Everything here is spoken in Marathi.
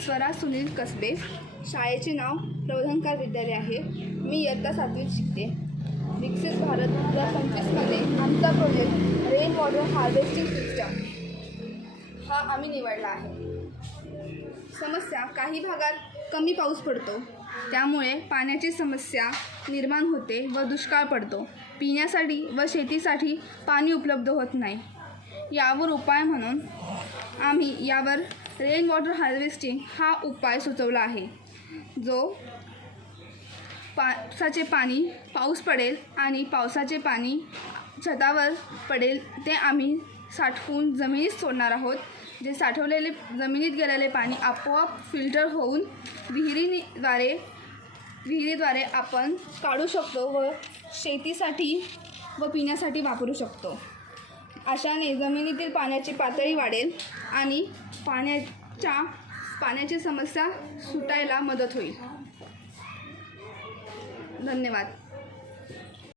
स्वरा सुनील कसबे. शाळेचे नाव प्रबोधनकार विद्यालय आहे. मी इयत्ता 7वीत शिकते. विकसित भारत 2025मध्ये आमचा project rain water harvesting system हा आम्ही निवडला आहे. समस्या, काही भागात कमी पाऊस पडतो, त्यामुळे पाण्याची समस्या निर्माण होते व दुष्काळ पडतो. पिण्यासाठी व शेतीसाठी पाणी उपलब्ध होत नाही. यावर उपाय म्हणून आम्ही यावर रेन वॉटर हार्वेस्टिंग हा उपाय सुचवला आहे, जो पावसाचे पाणी पाऊस पडेल आणि पावसाचे पाणी छतावर पडेल ते आम्ही साठवून जमिनीत सोडणार आहोत. जे साठवलेले जमिनीत गेलेले पाणी आपोआप फिल्टर होऊन विहिरीद्वारे आपण काढू शकतो व शेतीसाठी व पिण्यासाठी वापरू शकतो. अशाने जमिनीतील पाण्याची पातळी वाढेल आणि पाण्याची समस्या सुटायला मदत होईल. धन्यवाद.